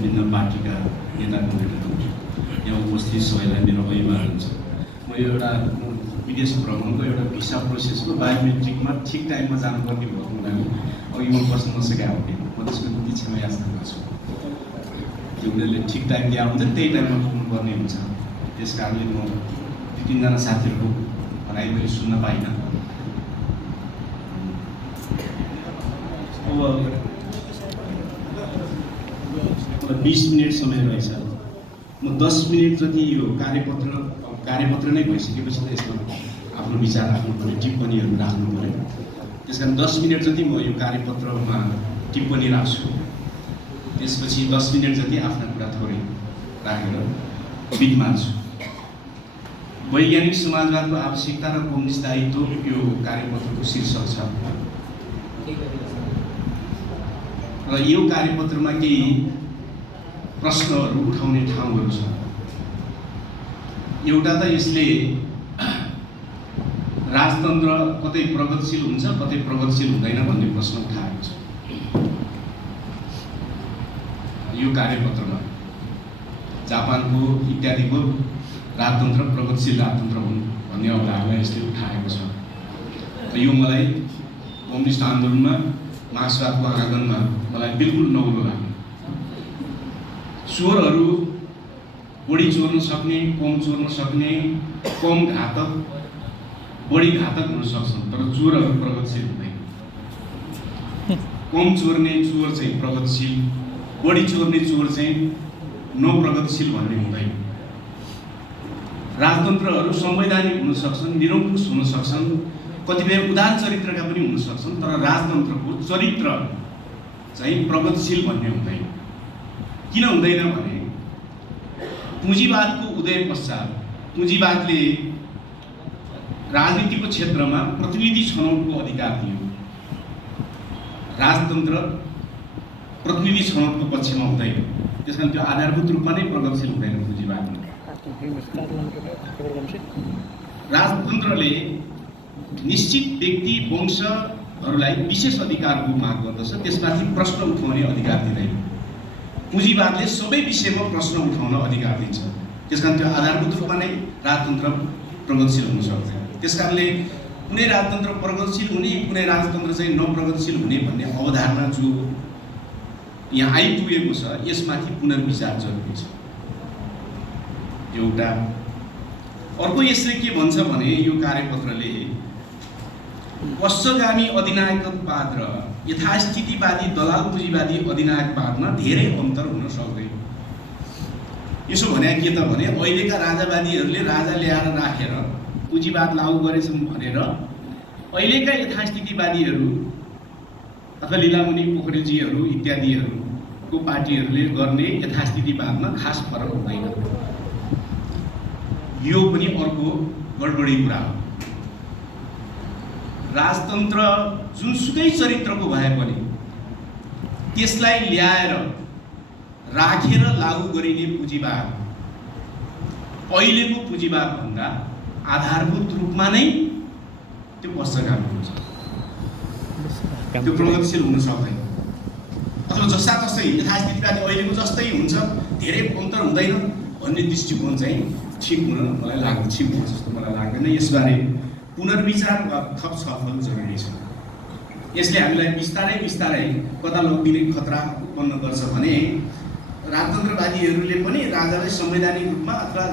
विभिन्न पार्टीका नेता कर्मीहरू यहाँ उपस्थित सबैलाई मेरो अभिवादन छ। म एउटा विदेश भ्रमणको एउटा भिसा प्रोसेसको बायोमेट्रिकमा ठिक टाइममा जानुपर्ने भएको हुनाले अघि म बस्न नसकेको हो। म त्यसको निम्ति क्षमा याचना गर्छु। उनीहरूले ठिक टाइम दिए हुन्छ त्यही टाइममा पुग्नुपर्ने हुन्छ। त्यस कारणले म 2-3 जना साथीहरूको भनाइ मैले सुन्न पाइनँ। अब 20 मिनट समय रहेछ। म 10 मिनट जति यो कार्यपत्र नै भइसकेपछि त यसमा आफ्नो विचार राख्नु पर्यो, टिप्पणीहरू राख्नु पर्यो। त्यस कारण 10 मिनट जति म यो कार्यपत्रमा टिप्पणी राख्छु। त्यसपछि 10 मिनट जति आफ्ना कुरा थोरै राखेर बिट मार्छु। वैज्ञानिक समाजवादको आवश्यकता र कम्युनिस्ट दायित्व यो कार्यपत्रको शीर्षक छ। र यो कार्यपत्रमा केही प्रश्नहरू उठाउने ठाउँहरू छ। एउटा त यसले राजतन्त्र कतै प्रगतिशील हुन्छ कतै प्रगतिशील हुँदैन भन्ने प्रश्न उठाएको छ। यो कार्यपत्रमा जापानको इत्यादिको राजतन्त्र प्रगतिशील राजतन्त्र हुन् भन्ने अवधारणा यसले उठाएको छ। यो मलाई कम्युनिस्ट आन्दोलनमा मार्क्सवादको आँगनमा मलाई बिल्कुल नौलो लाग्यो। चोरहरू बढी चोर्न सक्ने, कम चोर्न सक्ने, कम घातक, बढी घातक हुन सक्छन्, तर चोरहरू प्रगतिशील हुँदैन। कम चोर्ने चोर चाहिँ प्रगतिशील, बढी चोर्ने चोर चाहिँ नप्रगतिशील भन्ने हुँदैन। राजतन्त्रहरू संवैधानिक हुन सक्छन्, निरङ्कुश हुन सक्छन्, कतिपय उदार चरित्रका पनि हुन सक्छन्, तर राजतन्त्रको चरित्र चाहिँ प्रगतिशील भन्ने हुँदैन। किन हुँदैन भने पुँजीवादको उदय पश्चात पुँजीवादले राजनीतिको क्षेत्रमा प्रतिनिधि छनौटको अधिकार दियो। राजतन्त्र प्रतिनिधि छनौटको पक्षमा हुँदैन। त्यसकारण त्यो आधारभूत रूपमा नै प्रगतिशील हुँदैन पुँजीवादमा। राजतन्त्रले निश्चित व्यक्ति वंशहरूलाई विशेष अधिकारको माग गर्दछ, त्यसमाथि प्रश्न उठाउने अधिकार दिँदैन। पुँजीवादले सबै विषयमा प्रश्न उठाउन अधिकार दिन्छ। त्यसकारण त्यो आधारभूत रूपमा नै राजतन्त्र प्रगतिशील हुन सक्दैन। त्यसकारणले कुनै राजतन्त्र प्रगतिशील हुने, कुनै राजतन्त्र चाहिँ नप्रगतिशील हुने भन्ने अवधारणा जो यहाँ आइपुगेको छ, यसमाथि पुनर्विचार जरुरी छ। एउटा अर्को यसले के भन्छ भने यो कार्यपत्रले पश्चगामी अधिनायकवाद र यथास्थितिवादी दलाल पुँजीवादी अधिनायकवादमा धेरै अन्तर हुन सक्दैन। यसो भने के त भने अहिलेका राजावादीहरूले राजा ल्याएर राखेर पुँजीवाद लागू गरेछन् भनेर अहिलेका यथास्थितिवादीहरू अथवा लीलामुनि पोखरेलजीहरू इत्यादिहरूको पार्टीहरूले गर्ने यथास्थितिवादमा खास फरक हुँदैन। यो पनि अर्को गडबडी कुरा हो। राजतन्त्र जुनसुकै चरित्रको भए पनि त्यसलाई ल्याएर राखेर लागू गरिने पुँजीवाद अहिलेको पुँजीवाद भन्दा आधारभूत रूपमा नै त्यो पश्चगामी हुन्छ। त्यो प्रगतिशील हुन सक्दैन। अथवा जस्ता जस्तै यथास्थितिवादी अहिलेको जस्तै हुन्छ, धेरै अन्तर हुँदैन भन्ने दृष्टिकोण चाहिँ ठिक हुन मलाई लाग्छ, ठिक हुन्छ जस्तो मलाई लाग्दैन। यसबारे पुनर्विचार वा थप छलफल जरुरी छ। यसले हामीलाई बिस्तारै बिस्तारै कता लगिने खतरा उत्पन्न गर्छ भने राजतन्त्रवादीहरूले पनि राजालाई संवैधानिक रूपमा अथवा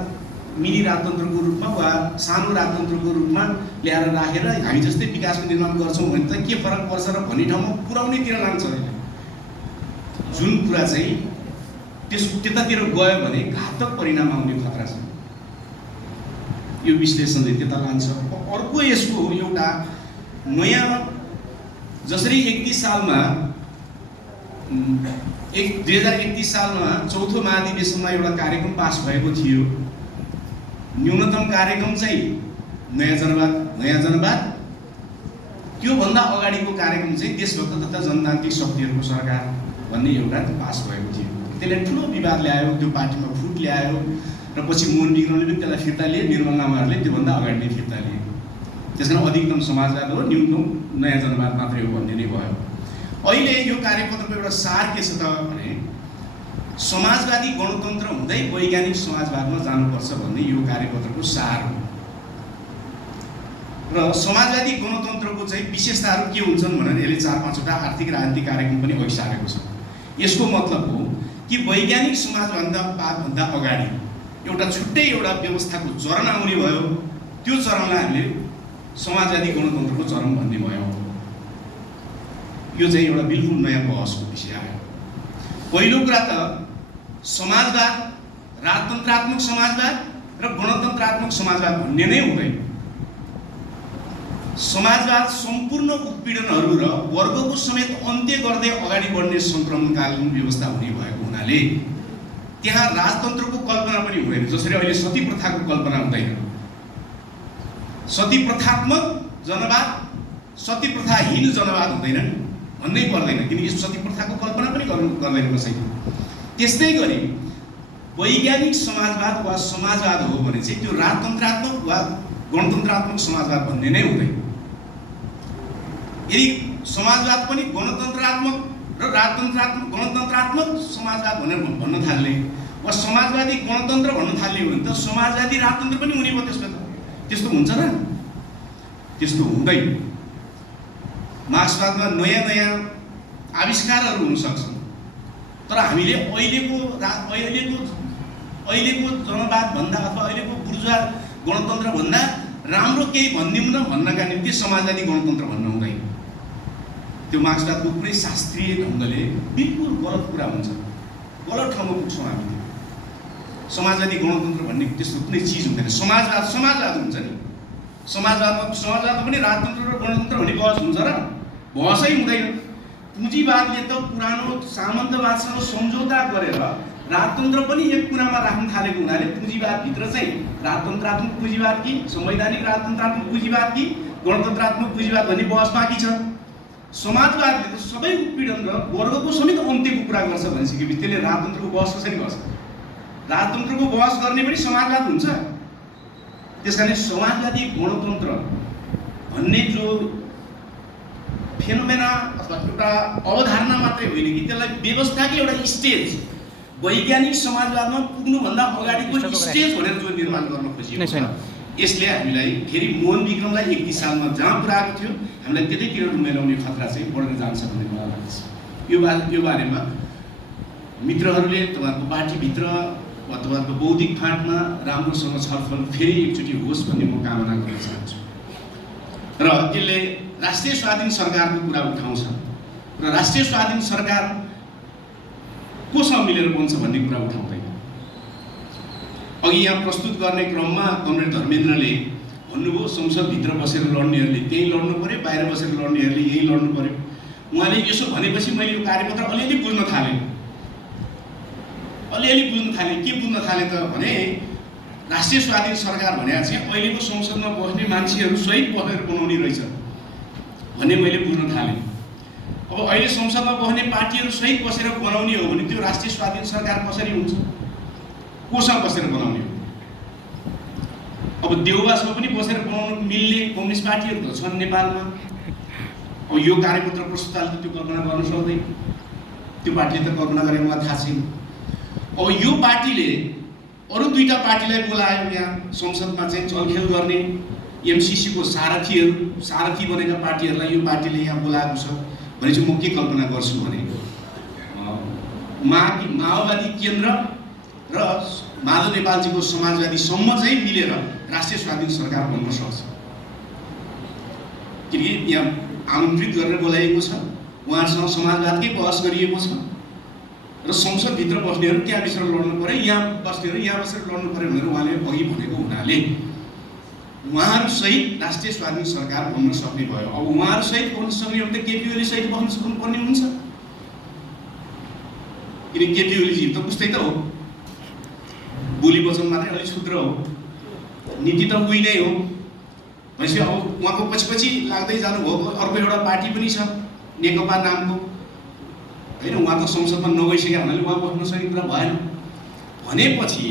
मिनी राजतन्त्रको रूपमा वा सानो राजतन्त्रको रूपमा ल्याएर राखेर हामी जस्तै विकासको निर्माण गर्छौँ भने त के फरक पर्छ र भन्ने ठाउँमा पुर्याउनेतिर लान्छ। जुन कुरा चाहिँ त्यतातिर गयो भने घातक परिणाम आउने खतरा छ। यो विश्लेषणले त्यता लान्छ। अर्को यसको एउटा नयाँ जसरी 2031 सालमा चौथो महाधिवेशनमा एउटा कार्यक्रम पास भएको थियो। न्यूनतम कार्यक्रम चाहिँ नयाँ जनवाद, त्योभन्दा अगाडिको कार्यक्रम चाहिँ देशभक्त तथा जनतान्त्रिक शक्तिहरूको सरकार भन्ने एउटा पास भएको थियो। त्यसले ठुलो विवाद ल्यायो, त्यो पार्टीमा फुट ल्यायो र पछि मोहन विक्रमले पनि त्यसलाई फिर्ता लिए, निर्मल लामाहरूले त्योभन्दा अगाडि नै फिर्ता लिए। त्यसकारण अधिकतम समाजवाद हो, न्यूनतम नयाँ जनवाद मात्रै हो भन्ने नै भयो। अहिले यो कार्यपत्रको एउटा सार के छ त भने समाजवादी गणतन्त्र हुँदै वैज्ञानिक समाजवादमा जानुपर्छ भन्ने यो कार्यपत्रको सार हो। र समाजवादी गणतन्त्रको चाहिँ विशेषताहरू के हुन्छन् भनेर यसले 4-5वटा आर्थिक राजनीतिक कार्यक्रम पनि अघि सारेको छ। यसको मतलब हो कि वैज्ञानिक समाजवादभन्दा अगाडि एउटा छुट्टै एउटा व्यवस्थाको चरण आउने भयो। त्यो चरणलाई हामीले समाजवादी गणतन्त्रको चरण भन्ने भयो। यो चाहिँ एउटा बिल्कुल नयाँ बहसको विषय आयो। पहिलो कुरा त समाजवाद राजतन्त्रात्मक समाजवाद र गणतन्त्रात्मक समाजवाद भन्ने नै हुँदैन। समाजवाद सम्पूर्ण उत्पीडनहरू र वर्गको समेत अन्त्य गर्दै अगाडि बढ्ने सङ्क्रमणकालीन व्यवस्था हुने भएको हुनाले त्यहाँ राजतन्त्रको कल्पना पनि हुँदैन। जसरी अहिले सती प्रथाको कल्पना हुँदैन। सती प्रथात्मक जनवाद सती प्रथाहीन जनवाद हुँदैन भन्नै पर्दैन, किनकि सती प्रथाको कल्पना पनि गर्दैन कसैले। त्यस्तै गरी वैज्ञानिक समाजवाद वा समाजवाद हो भने चाहिँ त्यो राजतन्त्रात्मक वा गणतन्त्रात्मक समाजवाद भन्ने नै हुँदैन। यदि समाजवाद पनि गणतन्त्रात्मक र गणतन्त्रात्मक समाजवाद भनेर भन्न थाल्ने वा समाजवादी गणतन्त्र भन्न थाल्ने हो भने त समाजवादी राजतन्त्र पनि हुने भयो। त्यसमा त त्यस्तो हुन्छ र? त्यस्तो हुँदैन। मार्क्सवादमा नयाँ नयाँ आविष्कारहरू हुन सक्छन्, तर हामीले अहिलेको जनवाद भन्दा अथवा अहिलेको बुर्जुवा गणतन्त्र भन्दा राम्रो केही भनिदिउँ न भन्नका निम्ति समाजवादी गणतन्त्र भन्न हुँदैन। त्यो मार्क्सवादको पुरै शास्त्रीय ढङ्गले बिल्कुल गलत कुरा हुन्छ। गलत ठाउँमा पुग्छौँ हामी। समाजवादी गणतन्त्र भन्ने त्यस्तो कुनै चिज हुँदैन। समाजवाद हुन्छ नि। समाजवादमा पनि राजतन्त्र र गणतन्त्र भन्ने बहस हुन्छ र? बहसै हुँदैन। पुँजीवादले त पुरानो सामन्तवादसँग सम्झौता गरेर राजतन्त्र पनि एक कुरामा राख्न थालेको हुनाले पुँजीवादभित्र चाहिँ राजतन्त्रात्मक पुँजीवाद कि संवैधानिक राजतन्त्रात्मक पुँजीवाद कि गणतन्त्रात्मक पुँजीवाद भन्ने बहस बाँकी छ। समाजवादले त सबै उत्पीडन र वर्गको समेत अन्त्यको कुरा गर्छ भनिसकेपछि त्यसले राजतन्त्रको बहस कसरी गर्छ? राजतन्त्रको बहस गर्ने पनि समाजवाद हुन्छ। त्यसकारण समाजवादी गणतन्त्र भन्ने जो फेनोमेना अथवा एउटा अवधारणा मात्रै होइन कि त्यसलाई व्यवस्थाकै एउटा स्टेज वैज्ञानिक समाजवादमा पुग्नुभन्दा अगाडिको स्टेज भनेर जो निर्माण गर्न खोजिएको छ। यसले हामीलाई फेरि मोहन विक्रमलाई 31 सालमा जहाँ पुऱ्याएको थियो हामीलाई त्यतैतिर डुमेलाउने खतरा चाहिँ बढेर जान्छ भन्ने मलाई लाग्छ। यो बारेमा मित्रहरूले तपाईँहरूको पार्टीभित्र वा तपाईँहरूको बौद्धिक फाँटमा राम्रोसँग छलफल फेरि एकचोटि होस् भन्ने म कामना गर्न चाहन्छु। र यसले राष्ट्रिय स्वाधीन सरकारको कुरा उठाउँछ र राष्ट्रिय स्वाधीन सरकार कोसँग मिलेर बन्छ भन्ने कुरा उठाउँदैन। अघि यहाँ प्रस्तुत गर्ने क्रममा कमरेड धर्मेन्द्रले भन्नुभयो संसदभित्र बसेर लड्नेहरूले त्यही लड्नु पर्यो, बाहिर बसेर लड्नेहरूले यही लड्नु पर्यो। उहाँले यसो भनेपछि मैले यो कार्यपत्र अलिअलि बुझ्न थालेँ। के बुझ्न थालेँ त भने राष्ट्रिय स्वाधीन सरकार भने चाहिँ अहिलेको संसदमा बस्ने मान्छेहरू सहित बसेर बनाउने रहेछ भन्ने मैले बुझ्न थालेँ। अब अहिले संसदमा बस्ने पार्टीहरू सहित बसेर बनाउने हो भने त्यो राष्ट्रिय स्वाधीन सरकार कसरी हुन्छ? कोसँग बसेर बनाउने हो? अब देउबासँग पनि बसेर बनाउन मिल्ने कम्युनिस्ट पार्टीहरू त छन् नेपालमा। अब यो कार्यपत्र प्रस्तुतले त त्यो कल्पना गर्न सक्दैन। त्यो पार्टीले त कल्पना गरेर मलाई थाहा छैन। अब यो पार्टीले अरू दुईटा पार्टीलाई बोलायो यहाँ संसदमा चाहिँ चलखेल गर्ने। एमसिसीको सारथी बनेका पार्टीहरूलाई यो पार्टीले यहाँ बोलाएको छ भने चाहिँ म के कल्पना गर्छु भने माओवादी केन्द्र र माधव नेपालजीको समाजवादी सम्म चाहिँ मिलेर राष्ट्रिय स्वाधीन सरकार बन्न सक्छ। किनकि यहाँ आमन्त्रित गरेर बोलाइएको छ, उहाँहरूसँग समाजवादकै बहस गरिएको छ र संसदभित्र बस्नेहरू त्यहाँ बसेर लड्नु पर्यो, यहाँ बस्नेहरू यहाँ बसेर लड्नु पर्यो भनेर उहाँले अघि भनेको हुनाले उहाँहरूसहित राष्ट्रिय स्वाधीन सरकार बन्न सक्ने भयो। अब उहाँहरूसहित बन्न सक्ने हो भने त केपी ओली सहित बन्न सक्नुपर्ने हुन्छ। किनकि केपी ओलीजी त उस्तै त हो, बोली वचन मात्रै अलिक क्षुद्र हो, नीति त उही नै हो। भनेपछि अब उहाँको पछि लाग्दै जानुभयो। अर्को एउटा पार्टी पनि छ नेकपा नामको, होइन? उहाँ त संसदमा नगइसक्यो भन्नाले उहाँ बस्न सक्ने कुरा भएन। भनेपछि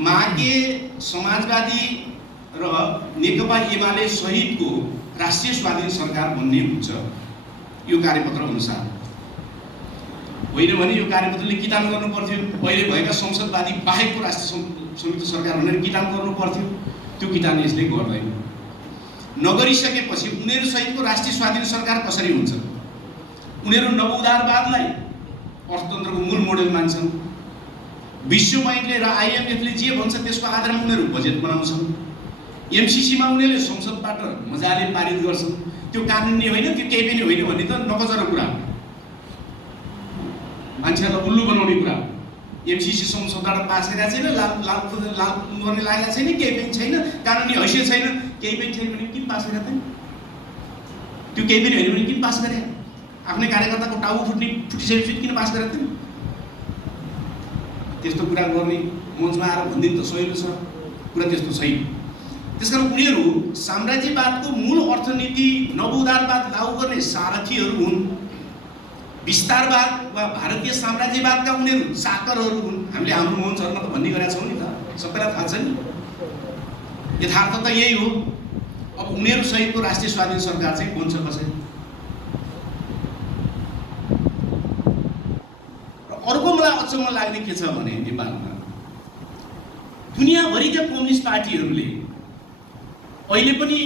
मागे समाजवादी र नेकपा एमाले सहितको राष्ट्रिय स्वाधीन सरकार बन्ने हुन्छ यो कार्यपत्र अनुसार। होइन भने यो कार्यपत्रले किटान गर्नु पर्थ्यो। अहिले भएका संसदवादी बाहेकको राष्ट्रिय संयुक्त सरकार भनेर किटान गर्नु पर्थ्यो। त्यो किटान यसले गर्दैन। नगरिसकेपछि उनीहरू सहितको राष्ट्रिय स्वाधीन सरकार कसरी हुन्छ? उनीहरू नवउदारवादलाई अर्थतन्त्रको मूल मोडेल मान्छन्। विश्व बैंकले र आइएमएफले जे भन्छ त्यसको आधारमा उनीहरू बजेट बनाउँछन्। एमसीसीमा उनीहरूले संसदबाट मजाले पारित गर्छन्। त्यो कानुनी होइन, त्यो केही पनि होइन भन्ने त नकजरो कुरा, मान्छेहरूलाई उल्लु बनाउने कुरा। एमसीसी संसदबाट पास गरेका छैन, लाल गर्ने लागेको छैन, केही पनि छैन, कानुनी हैसियत छैन, केही पनि छैन भने किन पास गरेका थिएन? त्यो केही पनि होइन भने किन पास गरे? आफ्नै कार्यकर्ताको टाउको फुटिसकेपछि किन पास गरेका थिएन? त्यस्तो कुरा गर्ने मञ्चमा आएर भनिदिनु त सहिलो छ, कुरा त्यस्तो छैन। त्यसकारण उनीहरू साम्राज्यवादको मूल अर्थनीति नवउदारवाद लागू गर्ने सारथीहरू हुन्। विस्तारवाद वा भारतीय साम्राज्यवादका उनीहरू चाकरहरू हुन्। हामीले हाम्रो मञ्चहरूमा त भन्ने गरेका छौँ नि त, सबैलाई थाहा छ नि। यथार्थ त यही हो। अब उनीहरू सहितको राष्ट्रिय स्वाधीन सरकार चाहिँ बन्छ कसरी? र अर्को मलाई अचम्म लाग्ने के छ भने नेपालमा दुनियाँभरिका कम्युनिस्ट पार्टीहरूले अहिले पनि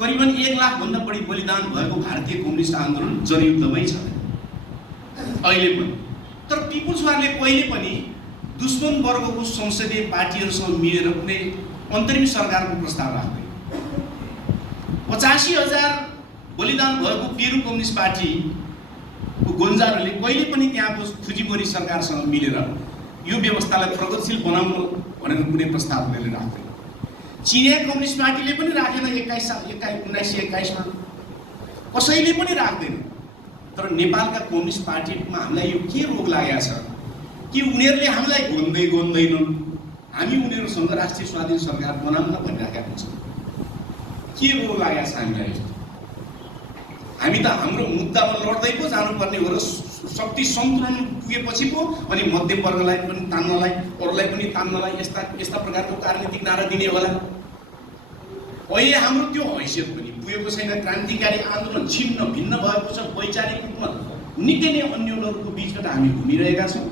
करिबन 1 लाखभन्दा बढी बलिदान भएको भारतीय कम्युनिस्ट आन्दोलन जनयुद्धमै छ अहिले पनि। तर पिपुल्स वारले कहिले पनि दुश्मन वर्गको संसदीय पार्टीहरूसँग मिलेर कुनै अन्तरिम सरकारको प्रस्ताव राख्दैन। 85,000 बलिदान भएको पेरु कम्युनिस्ट पार्टीको गोन्जाहरूले कहिले पनि त्यहाँको फुजिमोरी सरकारसँग मिलेर यो व्यवस्थालाई प्रगतिशील बनाउन भनेर कुनै प्रस्ताव उनीहरूले राख्दैन। चिनिया कम्युनिस्ट पार्टीले पनि राखेन 1921 मा, कसैले पनि राख्दैन। तर नेपालका कम्युनिस्ट पार्टीमा हामीलाई यो के रोग लागेको छ कि उनीहरूले हामीलाई गोन्दैनन्, हामी उनीहरूसँग राष्ट्रिय स्वाधीन सरकार बनाउन भनिराखेका हुन्छ। के रोग लागेको छ हामीलाई? हामी त हाम्रो मुद्दामा लड्दै पो जानुपर्ने हो र शक्ति सन्तुलन पुगेपछि पो अनि मध्यम वर्गलाई पनि तान्नलाई, अरूलाई पनि तान्नलाई यस्ता प्रकारको राजनीतिक नारा दिने होला। अहिले हाम्रो त्यो हैसियत पनि पुगेको छैन। क्रान्तिकारी आन्दोलन छिन्न भिन्न भएको छ। वैचारिक रूपमा निकै नै अन्यलहरूको बिचबाट हामी घुमिरहेका छौँ।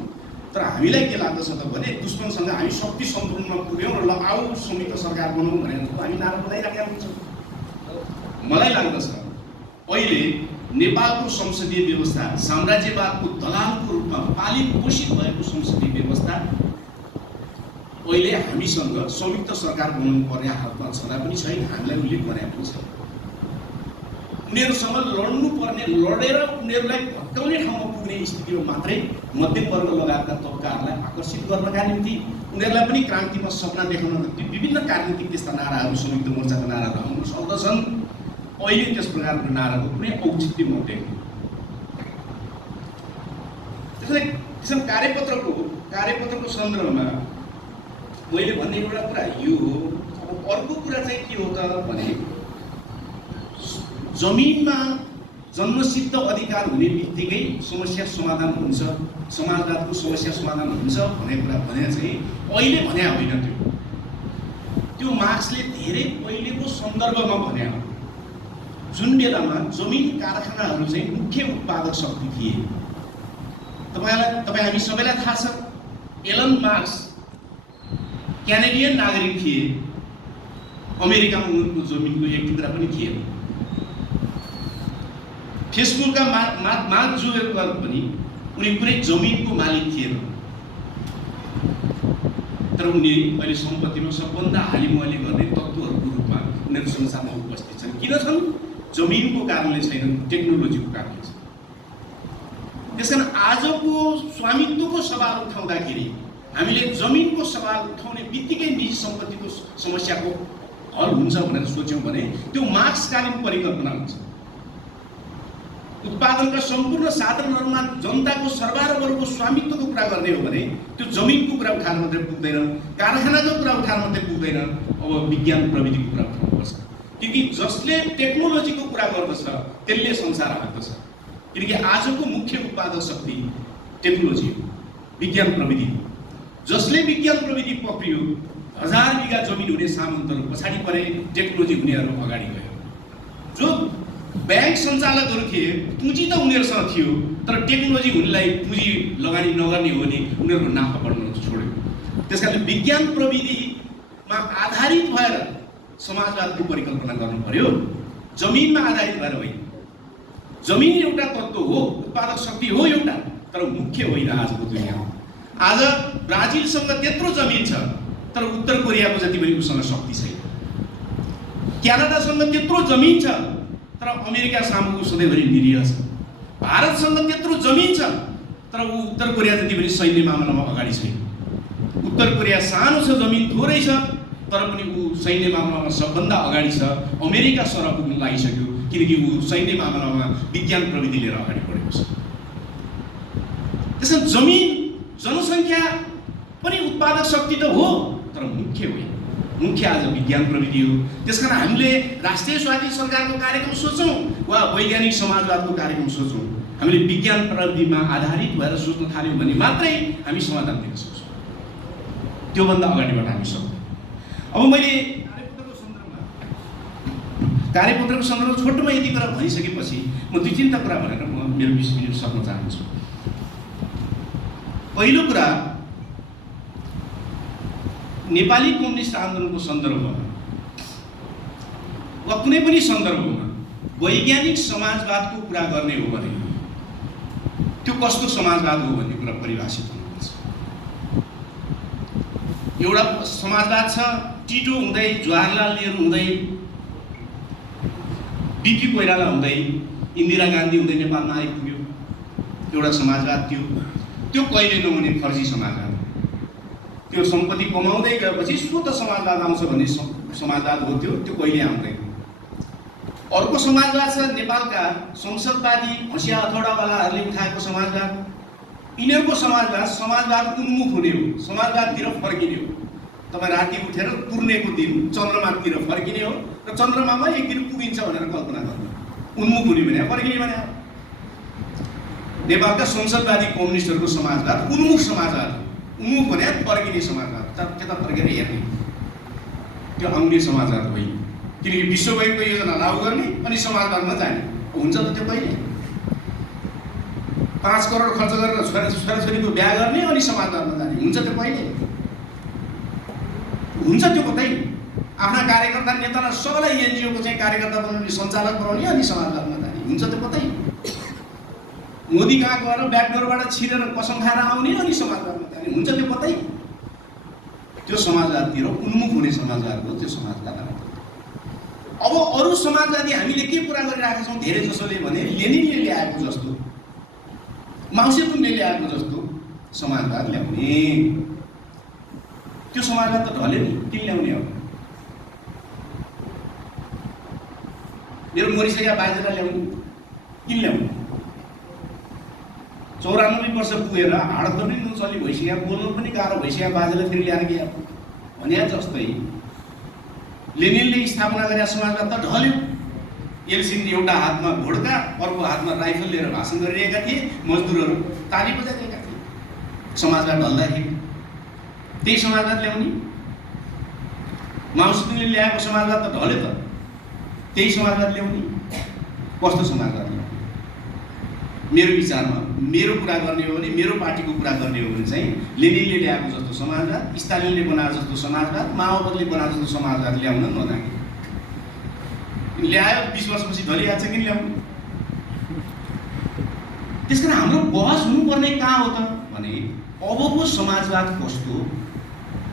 तर हामीलाई के लाग्दछ त भने दुश्मनसँग हामी शक्ति सन्तुलनमा पुग्यौँ र ल आऊ संयुक्त सरकार बनाउँ भनेर हामी नारा बनाइराखेका हुन्छौँ। मलाई लाग्दछ अहिले नेपालको संसदीय व्यवस्था साम्राज्यवादको दलालको रूपमा पालित पोषित भएको संसदीय व्यवस्था अहिले हामीसँग संयुक्त सरकार बनाउनु पर्ने हालतमा छँदा पनि छैन। हामीलाई उल्लेख गरेका पनि छैन। उनीहरूसँग लड्नु पर्ने, लडेर उनीहरूलाई भत्काउने ठाउँमा पुग्ने स्थितिमा मात्रै मध्यम वर्ग लगायतका तबकाहरूलाई आकर्षित गर्नका निम्ति उनीहरूलाई पनि क्रान्तिमा सपना देखाउन निम्ति विभिन्न राजनीतिक त्यस्ता नाराहरू, संयुक्त मोर्चाका नाराहरू आउन सक्दछन्। अहिले त्यस प्रकारको नाराको कुनै औचित्य म देख्दिनँ। त्यसैले कार्यपत्रको सन्दर्भमा मैले भन्ने एउटा कुरा यो हो। अब अर्को कुरा चाहिँ के हो त भने जमिनमा जन्मसिद्ध अधिकार हुने बित्तिकै समस्या समाधान हुन्छ, समाजवादको समस्या समाधान हुन्छ भन्ने कुरा भने चाहिँ अहिले भने होइन। त्यो मार्क्सले धेरै पहिलेको सन्दर्भमा भने हो, जुन बेलामा जमिन कारखानाहरू चाहिँ मुख्य उत्पादक शक्ति थिए। तपाईँ हामी सबैलाई थाहा छ एलन मार्क्स क्यानेडियन नागरिक थिए। अमेरिकामा उनको जमिनको एक टुक्रा पनि थिएन। फेसबुकका मार्क जुकरबर्ग पनि उनी कुनै जमिनको मालिक थिएन। तर उनी अहिले सम्पत्तिमा सबभन्दा हालिमहली गर्ने तत्त्वहरूको रूपमा उनीहरू संसारमा उपस्थित छन्। किन छन्? जमिनको कारणले छैन, टेक्नोलोजीको कारणले छ। त्यसकारण आजको स्वामित्वको सवाल उठाउँदाखेरि हामीले जमिनको सवाल उठाउने बित्तिकै निजी सम्पत्तिको समस्याको हल हुन्छ भनेर सोच्यौँ भने त्यो मार्क्सकालीन परिकल्पना हुन्छ। उत्पादनका सम्पूर्ण साधनहरूमा जनताको सर्वहाराको स्वामित्वको कुरा गर्ने हो भने त्यो जमिनको कुरा उठाएर मात्रै पुग्दैन, कारखानाको कुरा उठाएर मात्रै पुग्दैन। अब विज्ञान प्रविधिको कुरा उठाउनुपर्छ, किनकि जसले टेक्नोलोजीको कुरा गर्दछ त्यसले संसार हाँक्दछ। किनकि आजको मुख्य उत्पादक शक्ति टेक्नोलोजी हो, विज्ञान प्रविधि। जसले विज्ञान प्रविधि पक्रियो 1000 बिघा जमिन हुने सामन्तहरू पछाडि परे, टेक्नोलोजी हुनेहरू अगाडि गयो। जो ब्याङ्क सञ्चालकहरू थिए, पुँजी त उनीहरूसँग थियो, तर टेक्नोलोजी उनीलाई पुँजी लगानी नगर्ने हो भने उनीहरूको नाफा बढ्न छोड्यो। त्यसकारण विज्ञान प्रविधिमा आधारित भएर समाजवादको परिकल्पना गर्नु पर्यो, जमिनमा आधारित भएर होइन। जमिन एउटा तत्त्व हो, उत्पादक शक्ति हो एउटा, तर मुख्य होइन आजको दुनियाँमा। आज ब्राजिलसँग त्यत्रो जमिन छ, तर उत्तर कोरियाको जति पनि उसँग शक्ति छैन। क्यानाडासँग त्यत्रो जमिन छ, तर अमेरिका सामुको सधैँभरि निरीह छ। भारतसँग त्यत्रो जमिन छ, तर ऊ उत्तर कोरिया जति पनि सैन्य मामलामा अगाडि छैन। उत्तर कोरिया सानो छ, जमिन थोरै छ, तर पनि ऊ सैन्य मामलामा सबभन्दा अगाडि छ। अमेरिका सर पुग्न लागिसक्यो, किनकि ऊ सैन्य मामलामा विज्ञान प्रविधि लिएर अगाडि बढेको छ। त्यसैले जमिन, जनसङ्ख्या पनि उत्पादक शक्ति त हो, तर मुख्य होइन। मुख्य आज विज्ञान प्रविधि हो। त्यसकारण हामीले राष्ट्रिय स्वायत्त सरकारको कार्यक्रम सोचौँ वा वैज्ञानिक समाजवादको कार्यक्रम सोचौँ, हामीले विज्ञान प्रविधिमा आधारित भएर सोच्न थाल्यौँ भने मात्रै हामी समाधान दिन सक्छौँ। त्योभन्दा अगाडिबाट हामी सक्दैनौँ। अब मैले कार्यपत्रको सन्दर्भमा छोटोमा यति कुरा भनिसकेपछि म 2-3 कुरा भनेर म मेरो 20 मिनट सक्न चाहन्छु। पहिलो कुरा, नेपाली कम्युनिस्ट आन्दोलनको सन्दर्भमा वा कुनै पनि सन्दर्भमा वैज्ञानिक समाजवादको कुरा गर्ने हो भने त्यो कस्तो समाजवाद हो भन्ने कुरा परिभाषित हुनुपर्छ। एउटा समाजवाद छ, टिटो हुँदै, जवाहरलाल नेहरू हुँदै, बिपी कोइराला हुँदै, इन्दिरा गान्धी हुँदै नेपालमा आइपुग्यो, एउटा समाजवाद थियो। त्यो कहिले नहुने फर्जी समाजवाद। त्यो सम्पत्ति कमाउँदै गएपछि स्वत समाजवाद आउँछ भन्ने समाजवाद हो, त्यो कहिले आउँदैन। अर्को समाजवाद छ नेपालका संसदवादी हँसिया हथौडावालाहरूले उठाएको समाजवाद। यिनीहरूको समाजवाद उन्मुख हुने हो, समाजवादतिर फर्किने हो। तपाईँ राति उठेर पूर्णेको दिन चन्द्रमातिर फर्किने हो र चन्द्रमामा एक दिन पुगिन्छ भनेर कल्पना गर्नु। उन्मुख हुने भने फर्किने भने नेपालका संसदवादी कम्युनिस्टहरूको समाजवाद उन्मुख समाजवाद हो। उन्मुख भने फर्किने समाजवाद, त्यता फर्केर हेर्ने, त्यो आउने समाजवाद होइन। किनकि विश्व बैङ्कको योजना लागू गर्ने अनि समाजवादमा जाने हुन्छ त त्यो कहिले? 5 करोड खर्च गरेर छोराछोरीको बिहा गर्ने अनि समाजवादमा जाने हुन्छ त्यो कहिले? हुन्छ त्यो कतै? आफ्ना कार्यकर्ता नेतालाई सबैलाई एनजिओको चाहिँ कार्यकर्ता बनाउने, सञ्चालक बनाउने अनि समाजवादमा जाने हुन्छ त्यो कतै? मोदी कहाँ गएर ब्याकडोरबाट छिरेर कसम खाएर आउने अनि समाजवादमा जाने हुन्छ त्यो कतै? त्यो समाजवादतिर उन्मुख हुने समाजवाद हो, त्यो समाजवाद। अब अरू समाजवादी हामीले के कुरा गरिरहेका छौँ धेरै जसोले भने लेनिनले ल्याएको जस्तो, माओसेतुङले ल्याएको जस्तो समाजवाद ल्याउने। त्यो समाजवाद त ढल्यो नि, किन ल्याउने हो? मेरो मरिसकेका बाजेलाई ल्याउने, किन ल्याउने? 94 वर्ष पुगेर हाड पनि नचली भइसक्यो, बोल्नु पनि गाह्रो भइसक्यो बाजेलाई फेरि ल्याएर गयो भने जस्तै लेनिनले स्थापना गरेका समाजवाद त ढल्यो। एलसिन एउटा हातमा घोडका, अर्को हातमा राइफल लिएर भाषण गरिरहेका थिए, मजदुरहरू ताली बजाइरहेका थिए। समाजवाद ढल्दाखेरि त्यही समाजवाद ल्याउने। माओसेतुङले ल्याएको समाजवाद त ढल्यो त, त्यही समाजवाद ल्याउने। कस्तो समाजवाद ल्याउने? मेरो विचारमा, मेरो कुरा गर्ने हो भने, मेरो पार्टीको कुरा गर्ने हो भने चाहिँ लेनिनले ल्याएको जस्तो समाजवाद, स्टालिनले बनाएको जस्तो समाजवाद, माओवादीले बनाएको जस्तो समाजवाद ल्याउन नजाने। ल्यायो 20 वर्षपछि ढलिहाल्छ, किन ल्याउनु? त्यसकारण हाम्रो बहस हुनुपर्ने कहाँ हो त भने अबको समाजवाद कस्तो,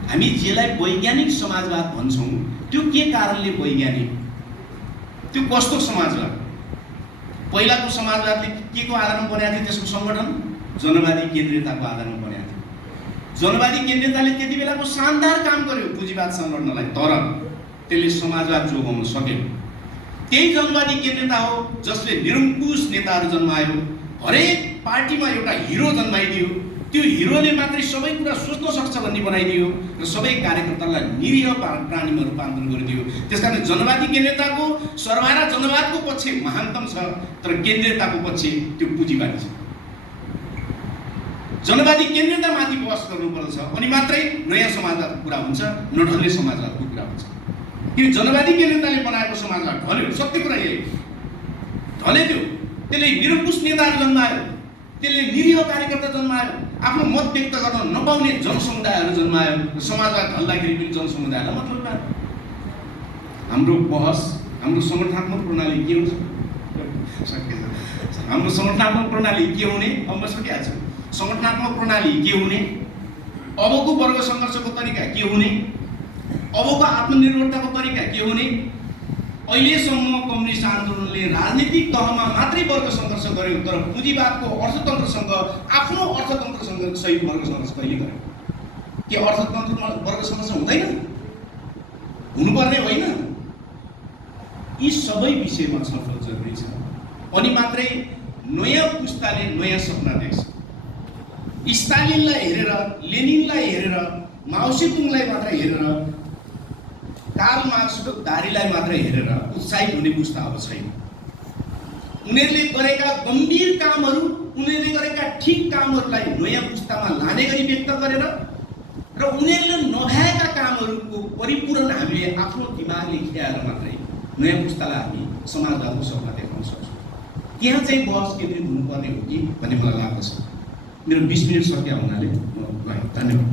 हामी जेलाई वैज्ञानिक समाजवाद भन्छौँ त्यो के कारणले वैज्ञानिक, त्यो कस्तो समाजवाद? पहिलाको समाजवादले के को आधारमा बनाएको थियो? त्यसको सङ्गठन जनवादी केन्द्रीयताको आधारमा बनाएको थियो। जनवादी केन्द्रीयताले त्यति बेलाको शानदार काम गर्यो पुँजीवाद संगठनलाई, तर त्यसले समाजवाद जोगाउन सकेन। त्यही जनवादी केन्द्रीयता हो जसले निरङ्कुश नेताहरू जन्मायो, हरेक पार्टीमा एउटा हिरो जन्माइदियो, त्यो हिरोले मात्रै सबै कुरा सोच्न सक्छ भन्ने बनाइदियो र सबै कार्यकर्तालाई निरीह प्राणीमा रूपान्तरण गरिदियो। त्यसकारण जनवादी केन्द्रीयताको सर्वहारा जनवादको पक्ष महानतम छ, तर केन्द्रीयताको पक्ष त्यो पुँजीवादी छ। जनवादी केन्द्रीयतामाथि बहस गर्नुपर्छ अनि मात्रै नयाँ समाजवादको कुरा हुन्छ, नढल्ने समाजवादको कुरा हुन्छ। किन जनवादी केन्द्रीयताले बनाएको समाजवाद ढल्यो, सत्य कुरा यही। ढलेथ्यो, त्यसले निरङ्कुश नेताहरू जन्मायो, त्यसले निरीह कार्यकर्ता जन्मायो, आफ्नो मत व्यक्त गर्न नपाउने जनसमुदायहरू जन्मायो। समाजमा ढल्दाखेरि पनि जनसमुदायलाई मतलब पायो। हाम्रो बहस, हाम्रो संगठनात्मक प्रणाली के हुन्छ? हाम्रो संगठनात्मक प्रणाली के हुने? अब म सकिहाल्छु। संगठनात्मक प्रणाली के हुने? अबको वर्ग सङ्घर्षको तरिका के हुने? अबको आत्मनिर्भरताको तरिका के हुने? अहिलेसम्म कम्युनिस्ट आन्दोलनले राजनीतिक तहमा मात्रै वर्ग सङ्घर्ष गर्यो, तर पुँजीवादको अर्थतन्त्रसँग, आफ्नो अर्थतन्त्रसँग सहित वर्ग सङ्घर्ष कहिले गर्यो? के अर्थतन्त्रमा वर्ग सङ्घर्ष हुँदैन? हुनुपर्ने होइन? यी सबै विषयमा छलफल जरुरी छ। अनि मात्रै नयाँ पुस्ताले नयाँ सपना देख्छ। स्टालिनलाई हेरेर, लेनिनलाई हेरेर, माओ सेतुङलाई मात्र हेरेर, कार्ल मार्क्सको दारीलाई मात्र हेरेर उत्साहित हुने पुस्ता अब छैन। उनीहरूले गरेका गम्भीर कामहरू, उनीहरूले गरेका ठिक कामहरूलाई नयाँ पुस्तामा लाने गरी व्यक्त गरेर र उनीहरूले नभएका कामहरूको परिपूरण हामीले आफ्नो दिमागले खियाएर मात्रै नयाँ पुस्तालाई हामी समाजवादको सपना देखाउन सक्छौँ। त्यहाँ चाहिँ बहस केन्द्रित हुनुपर्ने हो कि भन्ने मलाई लाग्दछ। मेरो 20 मिनट सकिया हुनाले म गएँ। धन्यवाद।